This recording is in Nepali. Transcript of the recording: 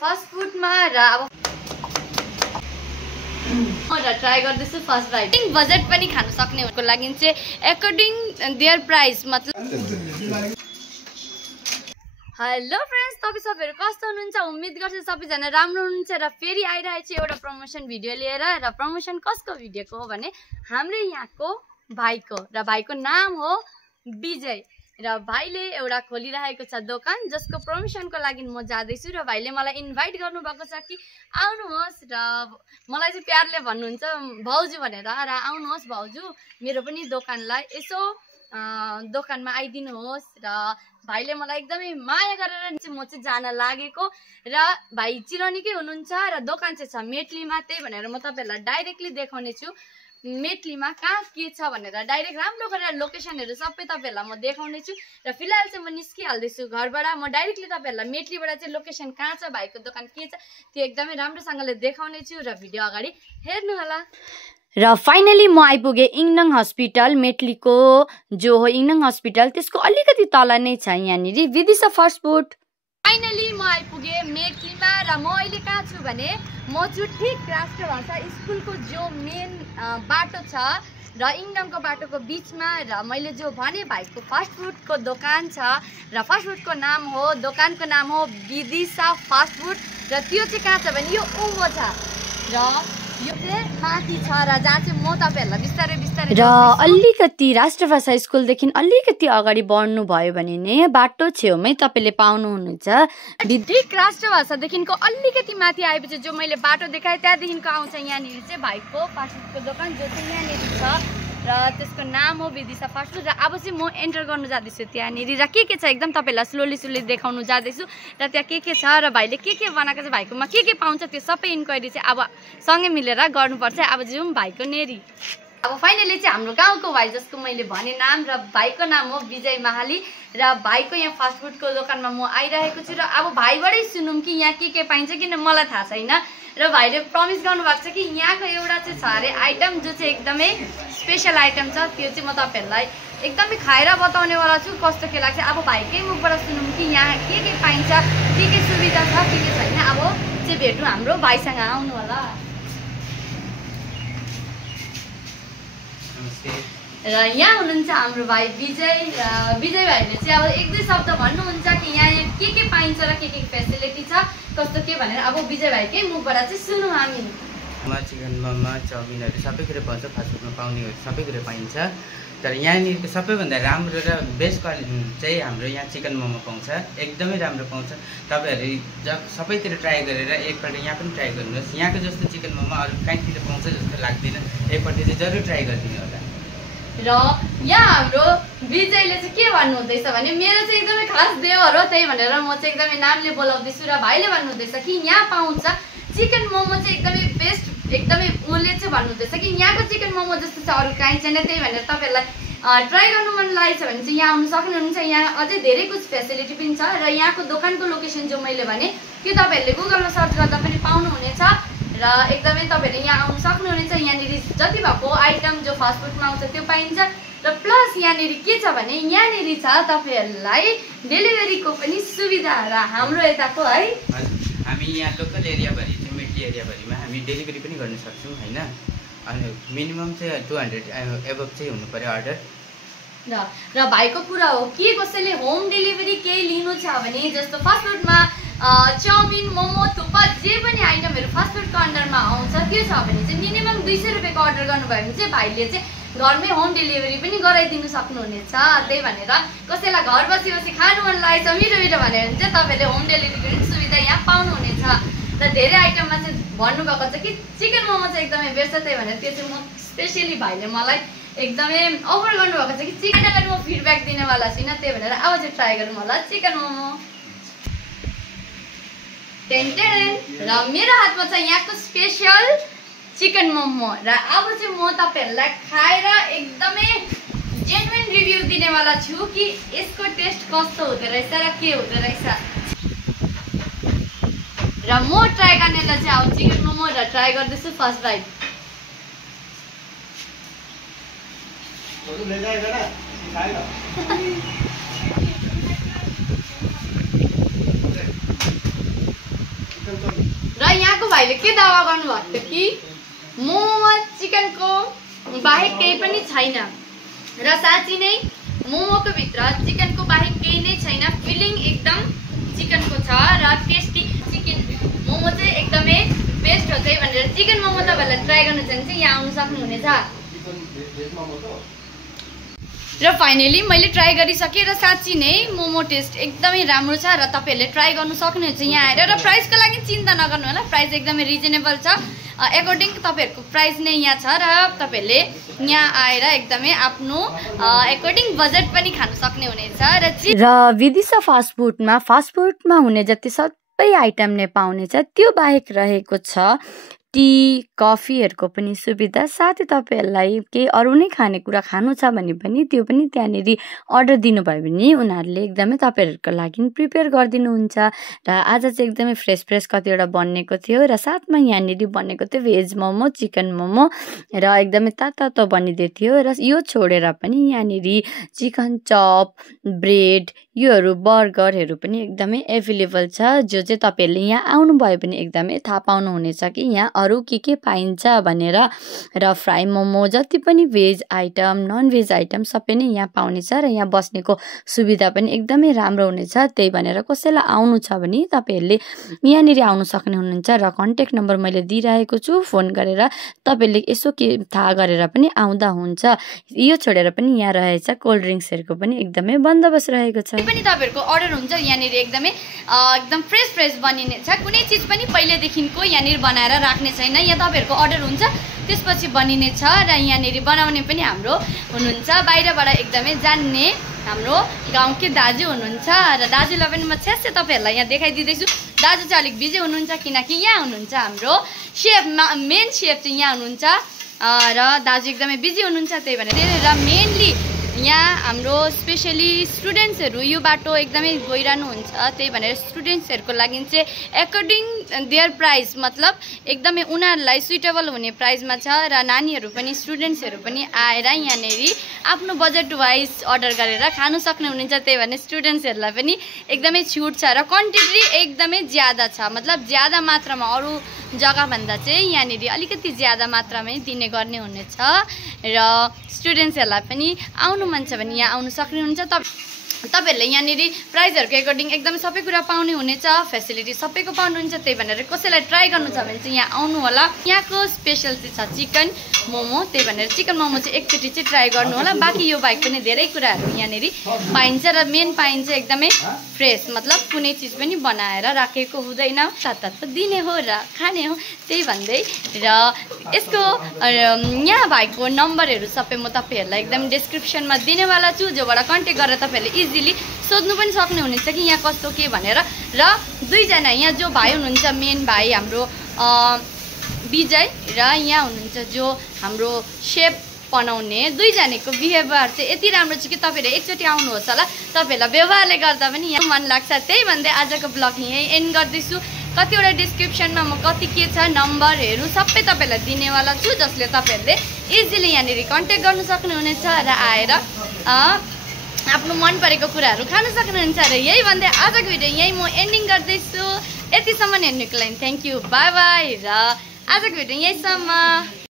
फास्ट फुडमा र अब ट्राई गर्दैछु फर्स्ट बाइट। बजेट पनि खान सक्नेहरूको लागि चाहिँ अकर्डिङ देयर प्राइस मतलब। हेलो फ्रेन्ड्स, तपाईँ सबैहरू कस्तो हुनुहुन्छ? उम्मेद गर्छु सबैजना राम्रो हुनुहुन्छ र फेरि आइरहेको छु एउटा प्रमोसन भिडियो लिएर। र प्रमोसन कसको भिडियोको हो भने हाम्रै यहाँको भाइको, र भाइको नाम हो विजय। र भाइले एउटा खोलिरहेको छ दोकान जसको प्रमोसनको लागि म जाँदैछु र भाइले मलाई इन्भाइट गर्नुभएको छ कि आउनुहोस्। र मलाई चाहिँ प्यारले भन्नुहुन्छ भाउजू भनेर, र आउनुहोस् भाउजू मेरो पनि दोकानलाई यसो दोकानमा आइदिनुहोस्। र भाइले मलाई एकदमै माया गरेर चाहिँ म चाहिँ जान लागेको। र भाइ चिरनीकै हुनुहुन्छ र दोकान चाहिँ छ मेटलीमा, त्यही भनेर म तपाईँहरूलाई डाइरेक्टली देखाउने छु मेटलीमा कहाँ के छ भनेर। डाइरेक्ट राम्रो गरेर लोकेसनहरू सबै तपाईँहरूलाई म देखाउने छु। र फिलहाल चाहिँ म निस्किहाल्दैछु घरबाट। म डाइरेक्टली तपाईँहरूलाई मेटलीबाट चाहिँ लोकेसन कहाँ छ, भाइको दोकान के छ त्यो एकदमै राम्रोसँगले देखाउने छु र भिडियो अगाडि हेर्नु होला। र फाइनली म आइपुगेँ इङनङ हस्पिटल, मेटलीको जो हो इङनङ हस्पिटल त्यसको अलिकति तल नै छ यहाँनिर विदिशा फास्ट फुड। फाइनली म आइपुगेँ मेटलीमा र म अहिले कहाँ छु भने म छु ठिक राष्ट्रभाषा स्कुलको जो मेन बाटो छ र इङनङको बाटोको बिचमा। र मैले जो भने भाइको फास्ट फुडको दोकान छ र फास्ट फुडको नाम हो, दोकानको नाम हो विदिशा फास्ट फुड। र त्यो चाहिँ कहाँ छ भने यो उँभो छ र यो चाहिँ माथि छ, र जहाँ चाहिँ म तपाईँहरूलाई बिस्तारै बिस्तारै र अलिकति राष्ट्रभाषा स्कुलदेखि अलिकति अगाडि बढ्नु भयो भने नै बाटो छेउमै तपाईँले पाउनुहुनेछ। ठिक राष्ट्रभाषादेखिको अलिकति माथि आएपछि जो मैले बाटो देखाएँ त्यहाँदेखिको आउँछ यहाँनिर चाहिँ भाइको फास्ट फुडको दोकान जो चाहिँ यहाँनिर छ र त्यसको नाम हो विदिशा फास्ट फुड। र अब चाहिँ म एन्टर गर्नु जाँदैछु त्यहाँनिर र के छ एकदम तपाईँहरूलाई स्लोली देखाउनु जाँदैछु। र त्यहाँ के छ र भाइले के बनाएको छ, भाइकोमा के पाउँछ त्यो सबै इन्क्वायरी चाहिँ अब सँगै मिलेर गर्नुपर्छ। अब जाउँ भाइको नेरी। अब फाइनली चाहिँ हाम्रो गाउँको भाइ जसको मैले भने नाम, र भाइको नाम हो विजय माहाली। र भाइको यहाँ फास्ट फुडको दोकानमा म आइरहेको छु। र अब भाइबाटै सुनौँ कि यहाँ के पाइन्छ, किन मलाई थाहा छैन। र भाइले प्रमिस गर्नुभएको छ कि यहाँको एउटा चाहिँ छ अरे आइटम जो चाहिँ एकदमै स्पेसल आइटम छ, त्यो चाहिँ म तपाईँहरूलाई एकदमै खाएर बताउनेवाला छु कस्तो के लाग्छ। अब भाइकै मुखबाट सुनौँ कि यहाँ के पाइन्छ, के सुविधा छ, के छैन। अब चाहिँ भेटौँ हाम्रो भाइसँग, आउनु होला। र यहाँ हुनुहुन्छ हाम्रो भाइ विजय। विजय भाइले चाहिँ अब एक दुई शब्द भन्नुहुन्छ कि यहाँ के पाइन्छ र के फेसिलिटी छ कस्तो के भनेर। अब विजय भाइकै मुखबाट चाहिँ सुनौँ हामी। चिकन मोमो चाउमिनहरू सबै कुरो पाउँछ, फास्टफुडमा पाउने सबै कुरो पाइन्छ। तर यहाँनिरको सबैभन्दा राम्रो र बेस्ट क्वालिटी चाहिँ हाम्रो यहाँ चिकन मोमो पाउँछ, एकदमै राम्रो पाउँछ। तपाईँहरू सबैतिर ट्राई गरेर एकपल्ट यहाँ पनि ट्राई गर्नुहोस्। यहाँको जस्तो चिकन मोमो अरू कहीँतिर पाउँछ जस्तो लाग्दैन, एकपल्ट चाहिँ जरुर ट्राई गरिदिनु होला। र यहाँ हाम्रो विजयले चाहिँ के भन्नुहुँदैछ भने मेरो चाहिँ एकदमै खास देवर हो, त्यही भनेर म चाहिँ एकदमै नामले बोलाउँदैछु। र भाइले भन्नुहुँदैछ कि यहाँ पाउँछ चिकन मोमो चाहिँ एकदमै बेस्ट, एकदमै उनले चाहिँ भन्नुहुँदैछ कि यहाँको चिकन मोमो जस्तो चाहिँ अरू काहीँ छैन। त्यही भनेर तपाईँहरूलाई ट्राई गर्नु मन लागेको छ भने चाहिँ यहाँ आउनु सक्नुहुन्छ। यहाँ अझै धेरै कुछ फेसिलिटी पनि छ। र यहाँको दोकानको लोकेसन जो मैले भने त्यो तपाईँहरूले गुगलमा सर्च गर्दा पनि पाउनुहुनेछ। र एकदमै तपाईँहरूले यहाँ आउनु सक्नुहुनेछ। यहाँनिर जति भएको आइटम जो फास्ट फुडमा आउँछ त्यो पाइन्छ। र प्लस यहाँनिर के छ भने यहाँनिर छ तपाईँहरूलाई डेलिभरीको पनि सुविधा। र हाम्रो यताको है हामी यहाँ लोकल एरियाभरि चाहिँ मेटली एरियाभरिमा हामी डेलिभरी पनि गर्न सक्छौँ होइन। अनि मिनिमम चाहिँ 200 एबभ चाहिँ हुनु पर्यो अर्डर। र भाइको कुरा हो कि कसैले होम डेलिभरी केही लिनु छ भने जस्तो फास्ट फुडमा चाउमिन मोमो थुक्पा जे पनि आइटमहरू फास्ट फुडको अन्डरमा आउँछ त्यो छ भने चाहिँ मिनिमम 200 रुपियाँको अर्डर गर्नुभयो भने चाहिँ भाइले चाहिँ घरमै होम डेलिभरी पनि गराइदिनु सक्नुहुनेछ। त्यही भनेर कसैलाई घर बसी खानु मन लागेछ मिठो भन्यो भने चाहिँ तपाईँले होम डेलिभरीको पनि सुविधा यहाँ पाउनुहुनेछ। र धेरै आइटममा चाहिँ भन्नुभएको छ कि चिकन मोमो चाहिँ एकदमै बेस्ट छ, त्यही भनेर त्यो चाहिँ म स्पेसली भाइले मलाई एकदमै अफर गर्नुभएको छ कि चिकन अगाडि म फिडब्याक दिनेवाला छुइनँ। त्यही भनेर अब चाहिँ ट्राई गरौँ होला चिकन मोमो। र मेरो हातमा छ यहाँको स्पेसल चिकन मोमो। र अब चाहिँ म तपाईँहरूलाई खाएर एकदमै जेन्युइन रिभ्यू दिनेवाला छु कि यसको टेस्ट कस्तो हुँदो रहेछ र के हुँदो रहेछ। र म ट्राई गर्नेलाई चाहिँ अब चिकन मोमो र ट्राई गर्दैछु फर्स्ट बाइट। यहाँको भाइले के दावा गर्नुभएको थियो कि मोमोमा चिकनको बाहेक केही पनि छैन र साँच्ची नै मोमोको भित्र चिकनको बाहेक केही नै छैन। फिलिङ एकदम चिकनको छ र टेस्टी चिकन मोमो चाहिँ एकदमै बेस्ट हो। त्यही भनेर चिकन मोमो तपाईँहरूलाई ट्राई गर्नु छ भने चाहिँ यहाँ आउनु सक्नुहुनेछ। र फाइनली मैले ट्राई गरिसकेँ र साँच्ची नै मोमो टेस्ट एकदमै राम्रो छ र तपाईँहरूले ट्राई गर्नु सक्नुहुन्छ यहाँ आएर। र प्राइसको लागि चिन्ता नगर्नु होला, प्राइस एकदमै रिजनेबल छ। एकर्डिङ तपाईँहरूको प्राइस नै यहाँ छ र तपाईँहरूले यहाँ आएर एकदमै आफ्नो एकर्डिङ बजेट पनि खान सक्ने हुनेछ। र विदिशा फास्टफुडमा हुने जति सबै आइटम नै पाउनेछ। त्यो बाहेक रहेको छ टी कफीहरूको पनि सुविधा। साथै तपाईँहरूलाई केही अरू नै खानेकुरा खानु छ भने पनि त्यो पनि त्यहाँनिर अर्डर दिनुभयो भने उनीहरूले एकदमै तपाईँहरूको लागि प्रिपेयर गरिदिनुहुन्छ। र आज चाहिँ एकदमै फ्रेस कतिवटा बनिएको थियो र साथमा यहाँनिर बनेको थियो भेज मोमो, चिकन मोमो र एकदमै तातो बनिदिएको थियो। र यो छोडेर पनि यहाँनिर चिकन चप, ब्रेड, योहरू बर्गरहरू पनि एकदमै एभाइलेबल छ। जो चाहिँ तपाईँहरूले यहाँ आउनुभयो भने एकदमै थाहा पाउनुहुनेछ कि यहाँ अरू के पाइन्छ भनेर। र फ्राई मोमो जति पनि veg item, non veg item सबै नै यहाँ पाउनेछ र यहाँ बस्नेको सुविधा पनि एकदमै राम्रो हुनेछ। त्यही भनेर कसैलाई आउनु छ भने तपाईँहरूले यहाँनिर आउनु सक्ने हुनुहुन्छ। र कन्ट्याक्ट नम्बर मैले दिइरहेको छु, फोन गरेर तपाईँहरूले यसो के थाहा गरेर पनि आउँदा हुन्छ। यो छोडेर पनि यहाँ रहेछ कोल्ड ड्रिङ्क्सहरूको पनि एकदमै बन्दोबस्त रहेको छ। पनि तपाईँहरूको अर्डर हुन्छ यहाँनिर एकदम फ्रेस बनिनेछ। कुनै चिज पनि पहिलेदेखिको यहाँनिर बनाएर राख्ने छैन। यहाँ तपाईँहरूको अर्डर हुन्छ त्यसपछि बनिनेछ र यहाँनिर बनाउने पनि हाम्रो हुनुहुन्छ। बाहिरबाट एकदमै जान्ने हाम्रो गाउँकै दाजु हुनुहुन्छ र दाजुलाई पनि म छ्यास्सै तपाईँहरूलाई यहाँ देखाइदिँदैछु। दाजु चाहिँ अलिक बिजी हुनुहुन्छ किनकि यहाँ हुनुहुन्छ हाम्रो मेन सेफ चाहिँ यहाँ हुनुहुन्छ र दाजु एकदमै बिजी हुनुहुन्छ। त्यही भनेर र मेनली यहाँ हाम्रो स्पेसली स्टुडेन्ट्सहरू यो बाटो एकदमै गइरहनुहुन्छ। त्यही भनेर स्टुडेन्ट्सहरूको लागि चाहिँ एकर्डिङ देयर प्राइस मतलब एकदमै उनीहरूलाई सुइटेबल हुने प्राइसमा छ र नानीहरू पनि स्टुडेन्ट्सहरू पनि आएर यहाँनिर आफ्नो बजेट वाइज अर्डर गरेर खानु सक्ने हुनुहुन्छ। त्यही भने स्टुडेन्ट्सहरूलाई पनि एकदमै छुट छ र क्वान्टिटी एकदमै ज्यादा छ। मतलब ज्यादा मात्रामा अरू जग्गाभन्दा चाहिँ यहाँनिर अलिकति ज्यादा मात्रामै दिने गर्ने हुनेछ र स्टुडेन्ट्सहरूलाई पनि आउनु मन छ भने यहाँ आउनु सक्नुहुन्छ। तपाईँहरूले यहाँनिर प्राइजहरूको एकर्डिङ एकदमै सबै कुरा पाउने हुनेछ, फेसिलिटी सबैको पाउनुहुन्छ। त्यही भनेर कसैलाई ट्राई गर्नु छ भने चाहिँ यहाँ आउनु होला। यहाँको स्पेसल चाहिँ छ चिकन मोमो। त्यही भनेर चिकन मोमो चाहिँ एकचोटि चाहिँ ट्राई गर्नु होला। बाँकी यो बाहेक पनि धेरै कुराहरू यहाँनिर पाइन्छ र मेन पाइन्छ एकदमै फ्रेस। मतलब कुनै चिज पनि बनाएर राखेको हुँदैन, तातो दिने हो र खाने हो। त्यही भन्दै र यसको यहाँ भएको नम्बरहरू सबै म तपाईँहरूलाई एकदम डिस्क्रिप्सनमा दिनेवाला छु, जोबाट कन्ट्याक्ट गरेर तपाईँहरूले इजिली सोध्नु पनि सक्ने हुनेछ कि यहाँ कस्तो के भनेर। र दुईजना यहाँ जो भाइ हुनुहुन्छ मेन भाइ हाम्रो विजय र यहाँ हुनुहुन्छ जो हाम्रो सेफ बनाउने, दुईजनाको बिहेभियर चाहिँ यति राम्रो छ कि तपाईँहरूले एकचोटि आउनुहोस् होला। तपाईँहरूलाई व्यवहारले गर्दा पनि यहाँ मन लाग्छ। त्यही भन्दै आजको ब्लग यहीँ एन्ड गर्दैछु। कतिवटा डिस्क्रिप्सनमा म कति के छ नम्बरहरू सबै तपाईँहरूलाई दिनेवाला छु, जसले तपाईँहरूले इजिली यहाँनिर कन्ट्याक्ट गर्नु सक्नुहुनेछ र आएर आफ्नो मन परेको कुराहरू खान सक्नुहुन्छ। र यही भन्दै आजको भिडियो यहीँ म एन्डिङ गर्दैछु। यतिसम्म हेर्नुको लागि थ्याङ्क यू, बाई बाई। र आजको भिडियो यहीँसम्म।